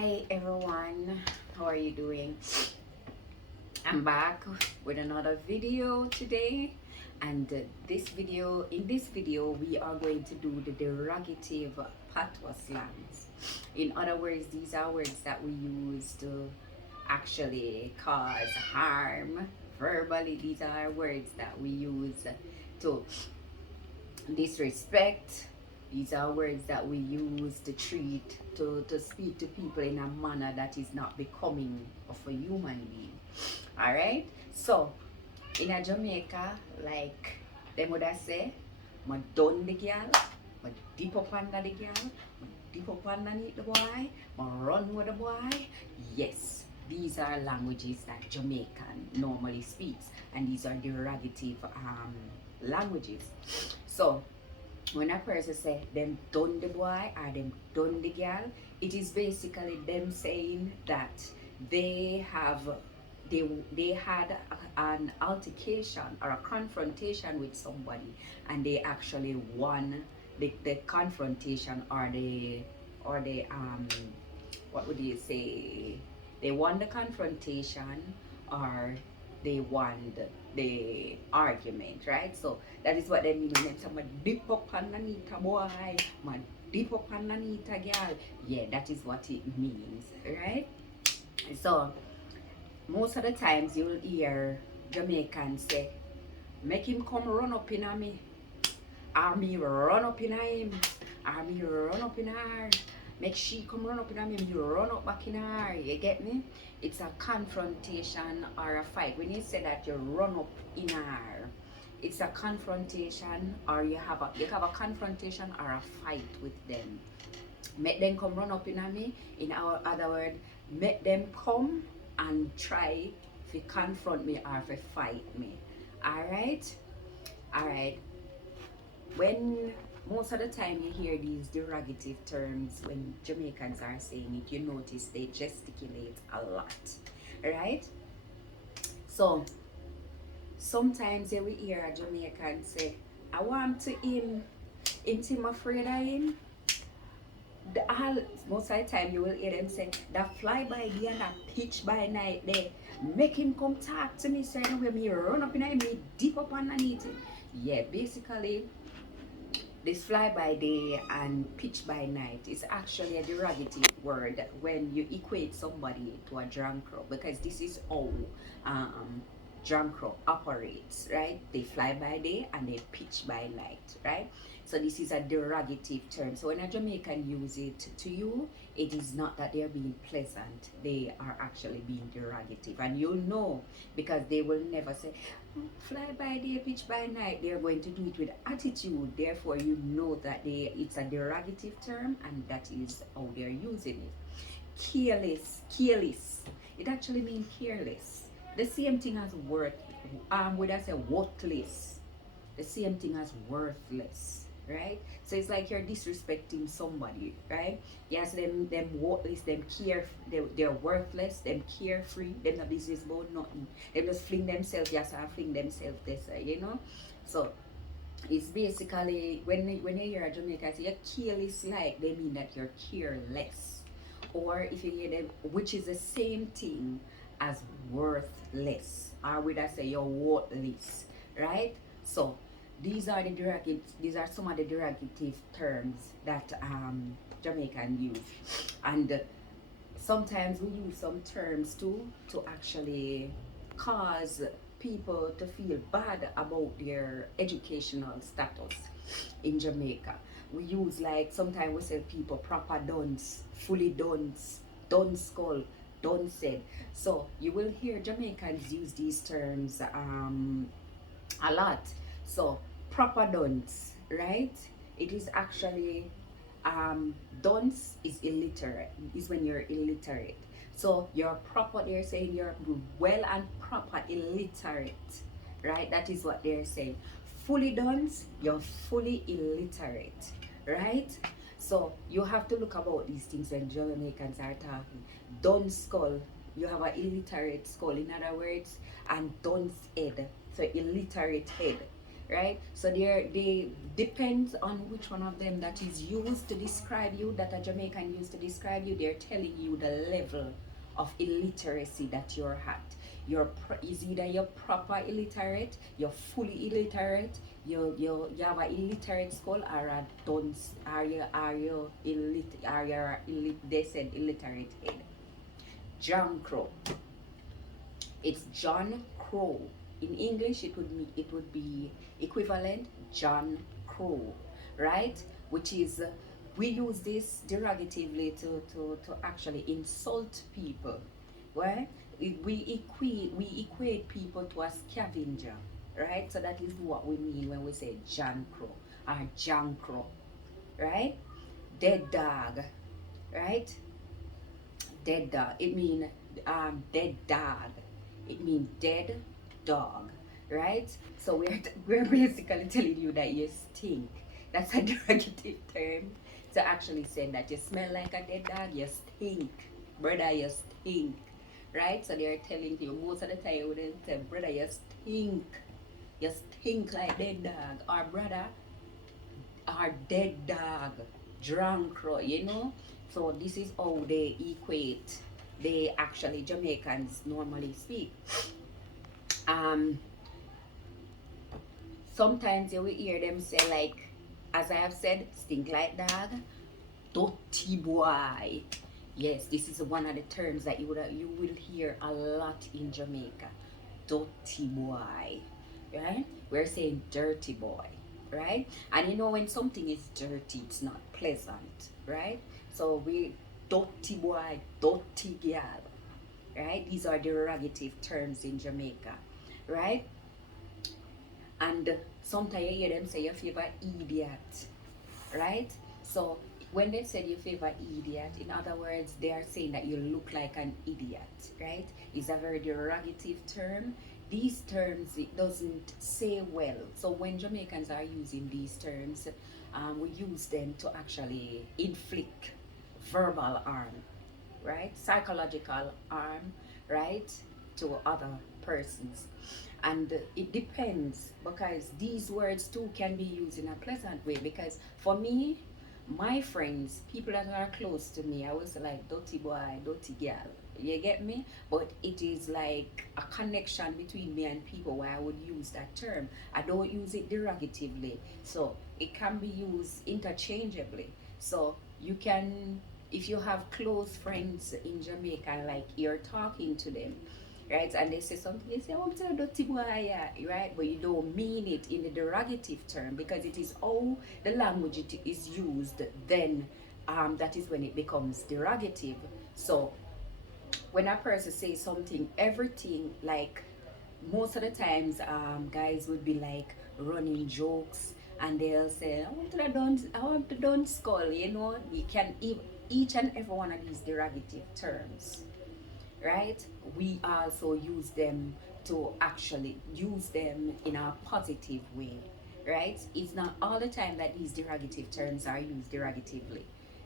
Hi everyone, how are you doing? I'm back with another video today, and in this video we are going to do the derogative patois slangs. In other words, these are words that we use to actually cause harm verbally. These are words that we use to disrespect. These are words that we use to speak to people in a manner that is not becoming of a human being. Alright? So, in a Jamaica, like them would I say, ma done the girl, ma dip up under the girl, ma dip up underneath the boy, ma run with the boy. Yes, these are languages that Jamaican normally speaks, and these are derogative languages. So when a person say them done the boy or them done the girl, it is basically them saying that they have they had an altercation or a confrontation with somebody, and they actually won the confrontation, or the what would you say, they won the confrontation, or they won the argument, right? So that is what they mean when someone dip up underneath a boy, man dip up underneath a girl. Yeah, that is what it means, right? So most of the times you'll hear Jamaicans say, make him come run up in a me, or me run up in a him, or me run up in her. Make she come run up in a me, you run up back in her. You get me? It's a confrontation or a fight. When you say that you run up in her, it's a confrontation, or you have a confrontation or a fight with them. Make them come run up in a me. In our other word, make them come and try to confront me or to fight me. Alright? Alright. When most of the time you hear these derogative terms, when Jamaicans are saying it, you notice they gesticulate a lot. Right? So sometimes you will hear a Jamaican say, I want to him, ain't him afraid of him? Most of the time you will hear them say, that fly by day and that pitch by night there, make him come talk to me, so where me run up in him, me deep up underneath him. Yeah, basically this fly by day and pitch by night is actually a derogative word when you equate somebody to a drunkard, because this is how drunkard operates, right? They fly by day and they pitch by night, right? So this is a derogative term. So when a Jamaican use it to you, it is not that they're being pleasant. They are actually being derogative, and you'll know because they will never say fly by day, pitch by night. They're going to do it with attitude. Therefore, you know that it's a derogative term, and that is how they're using it. Careless, careless. It actually means careless. The same thing as would I say worthless? The same thing as worthless, right? So it's like you're disrespecting somebody, right? Yes, them worthless, they're worthless, them carefree, them no business about nothing. They just fling themselves, yes, I fling themselves this, So it's basically when you hear a Jamaican say you're careless, like they mean that you're careless. Or if you hear them, which is the same thing as worthless, or would I say you're worthless, right? So these are some of the derogative terms that Jamaican use, and sometimes we use some terms too to actually cause people to feel bad about their educational status in Jamaica. We use, like, sometimes we say people proper dunce, fully dunce, done skull, done said. So you will hear Jamaicans use these terms a lot. So proper dunce, right? It is actually dunce is illiterate, is when you're illiterate. So you're proper, they're saying you're well and proper illiterate, right? That is what they're saying. Fully dunce, you're fully illiterate, right? So you have to look about these things when Jamaicans are talking. Dunce skull, you have an illiterate skull, in other words, and dunce head, so illiterate head. right? So they depends on which one of them that is used to describe you, that a Jamaican used to describe you. They're telling you the level of illiteracy that you're at. Is either you're proper illiterate, you're fully illiterate, you have an illiterate skull, or a dunce, they said illiterate head. John Crow. It's John Crow. In English, it would be equivalent John Crow, right? Which is we use this derogatively to actually insult people, right? We equate people to a scavenger, right? So that is what we mean when we say John Crow or John Crow, right? Dead dog, right? Dead dog. It mean dead dog. It means dead dog, right? So we're basically telling you that you stink. That's a derogative term to actually say that you smell like a dead dog. You stink, brother. You stink, right? So they're telling you most of the time when they say, brother, you stink. You stink like dead dog, or brother, or dead dog, drunk, you know. So this is how they equate. They actually Jamaicans normally speak. Um, Sometimes you will hear them say like, as I have said, stink like dog, dirty boy. Yes, this is one of the terms that you will hear a lot in Jamaica. Dirty boy, right? We're saying dirty boy, right? And you know when something is dirty, it's not pleasant, right? So we dirty boy, dirty girl, right? These are derogative terms in Jamaica, right? And sometimes you hear them say your favorite idiot, right? So when they say your favorite idiot, in other words, they are saying that you look like an idiot, right? It's a very derogative term. These terms, it doesn't say well. So when Jamaicans are using these terms, we use them to actually inflict verbal harm, right? Psychological harm, right? To other persons. And it depends, because these words too can be used in a pleasant way. Because for me, my friends, people that are close to me, I was like dirty boy, dirty girl. You get me? But it is like a connection between me and people where I would use that term. I don't use it derogatively. So it can be used interchangeably. So you can, if you have close friends in Jamaica, like you're talking to them, right? And they say something, they say, oh, it's a dirty boy, yeah, right? But you don't mean it in the derogative term, because it is how the language it is used, then that is when it becomes derogative. So when a person says something, everything, like most of the times, guys would be like running jokes, and they'll say, I want to done skull, you know. You can each and every one of these derogative terms, right? We also use them to actually use them in a positive way, right? It's not all the time that these derogative terms are used derogatively,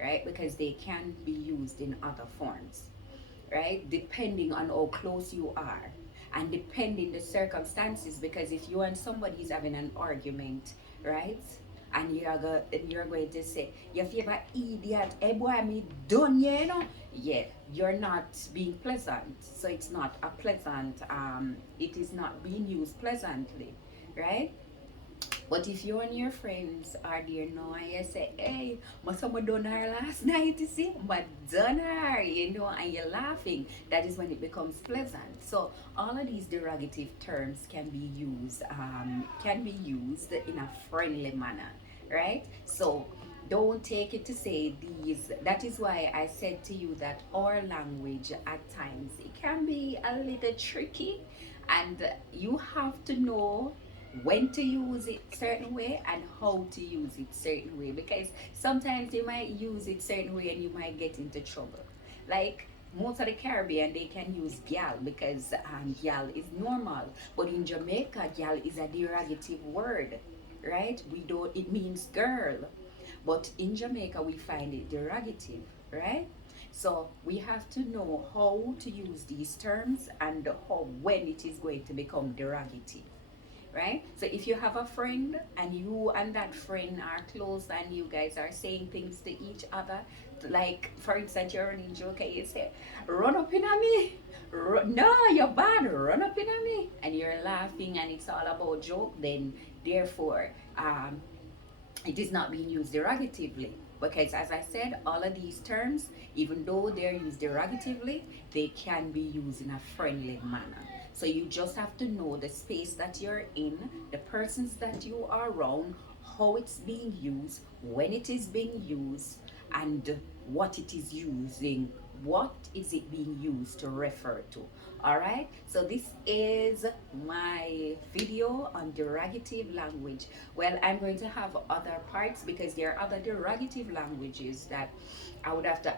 right? Because they can be used in other forms, right? Depending on how close you are and depending the circumstances. Because if you and somebody is having an argument, right? And you're going to say, your favorite idiot, hey boy, me done, you know? Yeah, you're not being pleasant. So it's not a pleasant, it is not being used pleasantly, right? But if you and your friends are there now and you say, hey, but someone done her last night, you see, but done her, you know, and you're laughing, that is when it becomes pleasant. So all of these derogative terms can be used in a friendly manner, right? So don't take it to say these. That is why I said to you that our language at times it can be a little tricky, and you have to know when to use it certain way and how to use it certain way, because sometimes you might use it certain way and you might get into trouble. Like most of the Caribbean, they can use gal because gal is normal, but in Jamaica, gal is a derogative word, right? We don't. It means girl, but in Jamaica we find it derogative, right? So we have to know how to use these terms and how when it is going to become derogative, right? So if you have a friend and you and that friend are close and you guys are saying things to each other, like for instance, you're running joke and you say, "Run up in on me." No, you're bad. Run up in on me, and you're laughing, and it's all about joke. Then, therefore, it is not being used derogatively, because as I said, all of these terms, even though they're used derogatively, they can be used in a friendly manner. So you just have to know the space that you're in, the persons that you are around, how it's being used, when it is being used, and what it is using, what is it being used to refer to. All right, so this is my video on derogative language. Well, I'm going to have other parts because there are other derogative languages that I would have to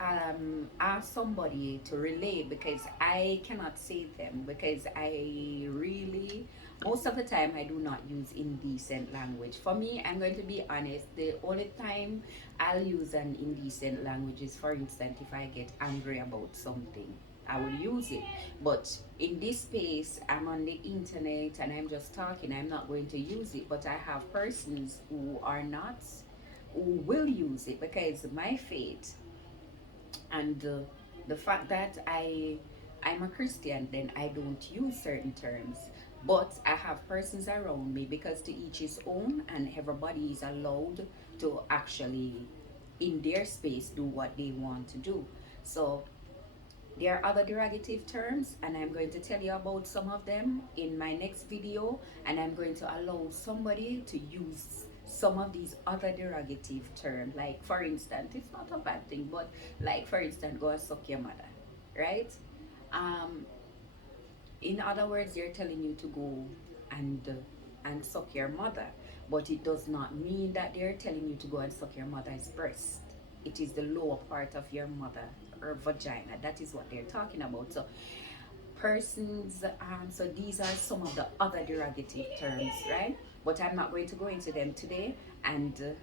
ask somebody to relay, because I cannot say them, because I really, most of the time, I do not use indecent language. For me, I'm going to be honest, the only time I'll use an indecent language is, for instance, if I get angry about something, I will use it. But in this space, I'm on the internet and I'm just talking, I'm not going to use it. But I have persons who are not, who will use it, because my faith and the fact that I'm a Christian, then I don't use certain terms. But I have persons around me, because to each his own, and everybody is allowed to actually, in their space, do what they want to do. So there are other derogative terms, and I'm going to tell you about some of them in my next video, and I'm going to allow somebody to use some of these other derogative terms. Like, for instance, it's not a bad thing, but like, for instance, go and suck your mother, right? Um, in other words, they're telling you to go and suck your mother, but it does not mean that they're telling you to go and suck your mother's breast. It is the lower part of your mother or vagina. That is what they're talking about. So persons, so these are some of the other derogative terms, right? But I'm not going to go into them today. And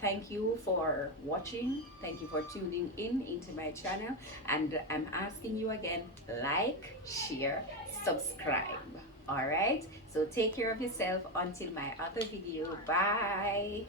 thank you for watching. Thank you for tuning in into my channel. And I'm asking you again, like, share, subscribe. All right, so take care of yourself until my other video. Bye.